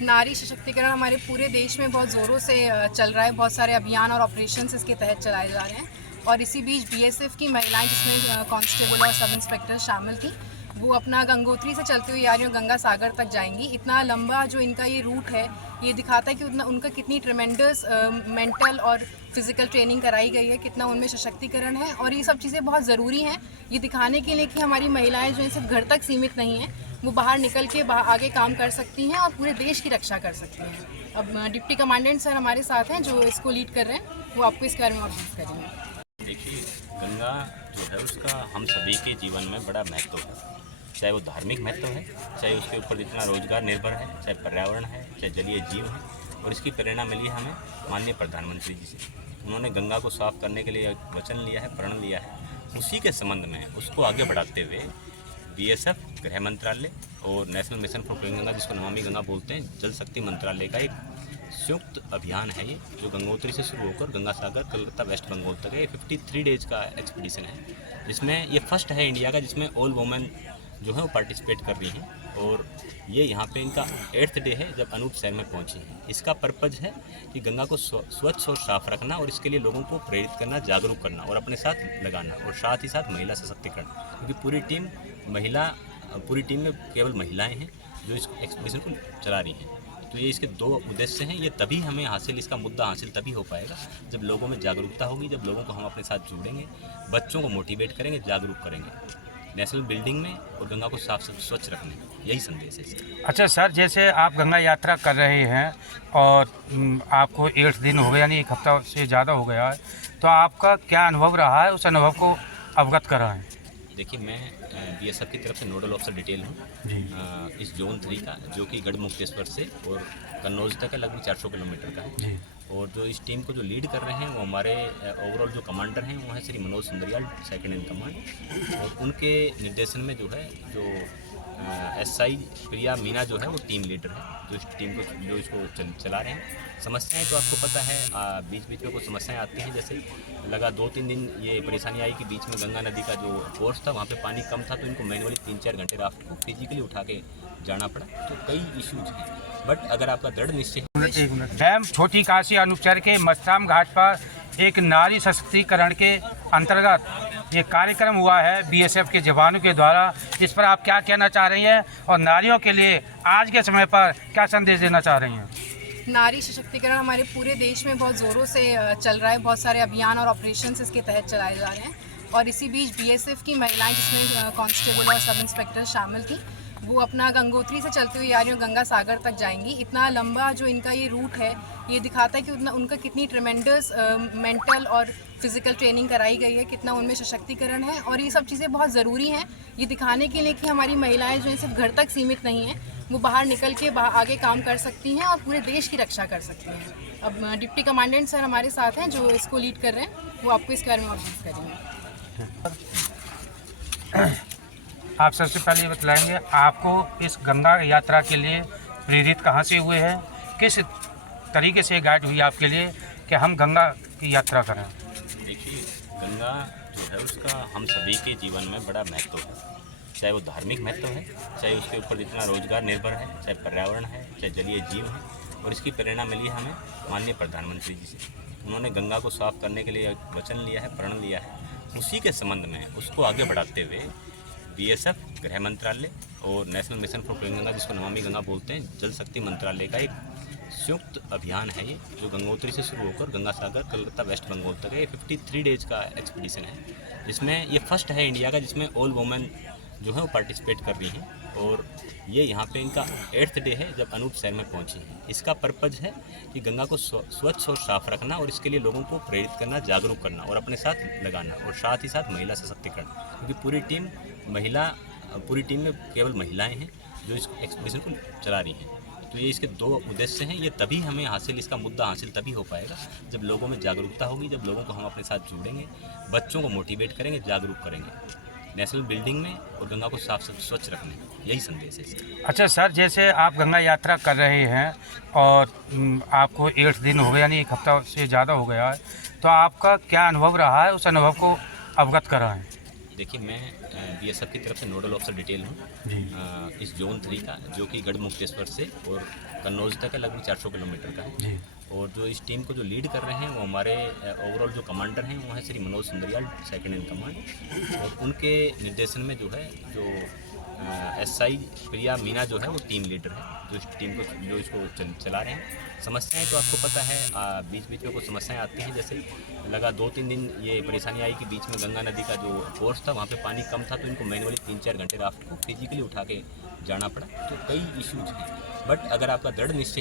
नारी सशक्तिकरण हमारे पूरे देश में बहुत ज़ोरों से चल रहा है। बहुत सारे अभियान और ऑपरेशंस इसके तहत चलाए जा रहे हैं। और इसी बीच बीएसएफ की महिलाएं, जिसमें कांस्टेबल और सब इंस्पेक्टर शामिल थी, वो अपना गंगोत्री से चलते हुए आ रही और गंगा सागर तक जाएंगी। इतना लंबा जो इनका ये रूट है, ये दिखाता है कि उनका कितनी ट्रेमेंडस मेंटल और फिज़िकल ट्रेनिंग कराई गई है, कितना उनमें सशक्तिकरण है। और ये सब चीज़ें बहुत ज़रूरी हैं, ये दिखाने के लिए कि हमारी महिलाएं जो हैं सिर्फ घर तक सीमित नहीं हैं, वो बाहर निकल के आगे काम कर सकती हैं और पूरे देश की रक्षा कर सकती हैं। अब डिप्टी कमांडेंट सर हमारे साथ हैं जो इसको लीड कर रहे हैं, वो आपको इसके बारे में और बात करेंगे। देखिए, गंगा जो है उसका हम सभी के जीवन में बड़ा महत्व है। चाहे वो धार्मिक महत्व है, चाहे उसके ऊपर जितना रोजगार निर्भर है, चाहे पर्यावरण है, चाहे जलीय जीव है। और इसकी प्रेरणा मिली हमें माननीय प्रधानमंत्री जी से। उन्होंने गंगा को साफ करने के लिए वचन लिया है, प्रण लिया है। उसी के संबंध में उसको आगे बढ़ाते हुए बीएसएफ, गृह मंत्रालय और national mission for clean Ganga, जिसको नमामि गंगा बोलते हैं, जल शक्ति मंत्रालय का एक संयुक्त अभियान है ये, जो गंगोत्री से शुरू होकर गंगा सागर, कलकत्ता, वेस्ट बंगाल तक है। ये 53 डेज का एक्सपीडिशन है, जिसमें ये फर्स्ट है इंडिया का जिसमें ऑल वुमेन जो है वो पार्टिसिपेट कर रही हैं। और ये यहाँ पे इनका 8th डे है जब अनूप शहर में पहुँची हैं। इसका पर्पज़ है कि गंगा को स्वच्छ और साफ रखना और इसके लिए लोगों को प्रेरित करना, जागरूक करना और अपने साथ लगाना, और साथ ही साथ महिला सशक्तिकरण, क्योंकि पूरी टीम में केवल महिलाएं हैं जो इस एक्सपीडिशन को चला रही हैं। तो ये इसके 2 उद्देश्य हैं। ये तभी हमें इसका मुद्दा हासिल तभी हो पाएगा जब लोगों में जागरूकता होगी, जब लोगों को हम अपने साथ जोड़ेंगे, बच्चों को मोटिवेट करेंगे, जागरूक करेंगे नेशनल बिल्डिंग में और गंगा को साफ स्वच्छ रखने में। यही संदेश है इसका। अच्छा सर, जैसे आप गंगा यात्रा कर रहे हैं और आपको 8 दिन हो गए, यानी 1 हफ्ता से ज़्यादा हो गया है, तो आपका क्या अनुभव रहा है, उस अनुभव को अवगत कराएं। देखिए, मैं बीएसएफ की तरफ से नोडल ऑफिसर डिटेल हूँ इस जोन 3 का, जो कि गढ़मुक्तेश्वर से और कन्नौज तक है, लगभग 400 किलोमीटर का है। और जो इस टीम को जो लीड कर रहे हैं वो हमारे ओवरऑल जो कमांडर हैं वो हैं Shri Manoj Sundriyal, second in command. और उनके निर्देशन में जो है एसआई प्रिया मीना जो है वो टीम लीडर है, जो इस टीम को जो इसको चला रहे हैं। समस्याएं तो आपको पता है, बीच बीच में कुछ समस्याएं आती हैं। जैसे लगा 2-3 दिन ये परेशानी आई कि बीच में गंगा नदी का जो कोर्स था वहाँ पे पानी कम था, तो इनको मैनुअली 3-4 घंटे राफ्ट को फिजिकली उठा के जाना पड़ा। तो कई इश्यूज हैं, बट अगर आपका दृढ़ निश्चय डैम छोटी काशी अनुचर के मस्ताम घाट पर एक नारी सशक्तिकरण के अंतर्गत ये कार्यक्रम हुआ है बीएसएफ के जवानों के द्वारा। इस पर आप क्या कहना चाह रही हैं और नारियों के लिए आज के समय पर क्या संदेश देना चाह रही हैं? नारी सशक्तिकरण हमारे पूरे देश में बहुत ज़ोरों से चल रहा है। बहुत सारे अभियान और ऑपरेशंस इसके तहत चलाए जा रहे हैं। और इसी बीच बीएसएफ की महिलाएं, जिसमें कांस्टेबल और सब इंस्पेक्टर शामिल थी, वो अपना गंगोत्री से चलते हुए आ रही और गंगा सागर तक जाएंगी। इतना लंबा जो इनका ये रूट है, ये दिखाता है कि उनका कितनी ट्रेमेंडस मेंटल और फिज़िकल ट्रेनिंग कराई गई है, कितना उनमें सशक्तिकरण है। और ये सब चीज़ें बहुत ज़रूरी हैं, ये दिखाने के लिए कि हमारी महिलाएं जो हैं सिर्फ घर तक सीमित नहीं हैं, वो बाहर निकल के आगे काम कर सकती हैं और पूरे देश की रक्षा कर सकती हैं। अब डिप्टी कमांडेंट सर हमारे साथ हैं जो इसको लीड कर रहे हैं, वो आपको इसके बारे में और बात करेंगे। आप सबसे पहले ये बतलाएंगे आपको इस गंगा यात्रा के लिए प्रेरित कहाँ से हुए हैं, किस तरीके से गाइड हुई आपके लिए कि हम गंगा की यात्रा करें? देखिए, गंगा जो है उसका हम सभी के जीवन में बड़ा महत्व है। चाहे वो धार्मिक महत्व है, चाहे उसके ऊपर जितना रोजगार निर्भर है, चाहे पर्यावरण है, चाहे जलीय जीव है। और इसकी प्रेरणा मिली हमें माननीय प्रधानमंत्री जी से। उन्होंने गंगा को साफ करने के लिए वचन लिया है, प्रण लिया है। उसी के संबंध में उसको आगे बढ़ाते हुए बीएसएफ, गृह मंत्रालय और national mission for clean Ganga, जिसको नमामि गंगा बोलते हैं, जल शक्ति मंत्रालय का एक संयुक्त अभियान है ये, जो गंगोत्री से शुरू होकर गंगा सागर, कलकत्ता, वेस्ट बंगाल तक है। ये 53 डेज का एक्सपीडिशन है, जिसमें ये फर्स्ट है इंडिया का जिसमें ऑल वुमेन जो है वो पार्टिसिपेट कर रही हैं। और ये यहाँ पे इनका 8th डे है जब अनूप शहर में पहुँची हैं। इसका पर्पज़ है कि गंगा को स्वच्छ और साफ रखना और इसके लिए लोगों को प्रेरित करना, जागरूक करना और अपने साथ लगाना, और साथ ही साथ महिला सशक्तिकरण, क्योंकि पूरी टीम में केवल महिलाएं हैं जो इस एक्सपीडिशन को चला रही हैं। तो ये इसके 2 उद्देश्य हैं। ये तभी हमें इसका मुद्दा हासिल तभी हो पाएगा जब लोगों में जागरूकता होगी, जब लोगों को हम अपने साथ जोड़ेंगे, बच्चों को मोटिवेट करेंगे, जागरूक करेंगे नेशनल बिल्डिंग में और गंगा को साफ स्वच्छ रखने में। यही संदेश है इसका। अच्छा सर, जैसे आप गंगा यात्रा कर रहे हैं और आपको 8 दिन हो गए, यानी 1 हफ्ता से ज़्यादा हो गया है, तो आपका क्या अनुभव रहा है, उस अनुभव को अवगत कराएं। देखिए, मैं बीएसएफ की तरफ से नोडल ऑफिसर डिटेल हूँ इस जोन 3 का, जो कि गढ़मुक्तेश्वर से और कन्नौज तक है, लगभग 400 किलोमीटर का है। और जो इस टीम को जो लीड कर रहे हैं वो हमारे ओवरऑल जो कमांडर हैं वो हैं Shri Manoj Sundriyal, second in command. और उनके निर्देशन में जो है जो एसआई प्रिया मीना जो है वो टीम लीडर है, जो इस टीम को जो इसको चला रहे हैं। समस्याएं तो आपको पता है, बीच बीच में कुछ समस्याएं आती हैं, जैसे लगा 2-3 दिन ये परेशानी आई कि बीच में गंगा नदी का जो कोर्स था वहाँ पे पानी कम था, तो इनको मैनुअली 3-4 घंटे राफ्ट को फिजिकली उठा के जाना पड़ा। तो कई इश्यूज हैं, बट अगर आपका दृढ़ निश्चय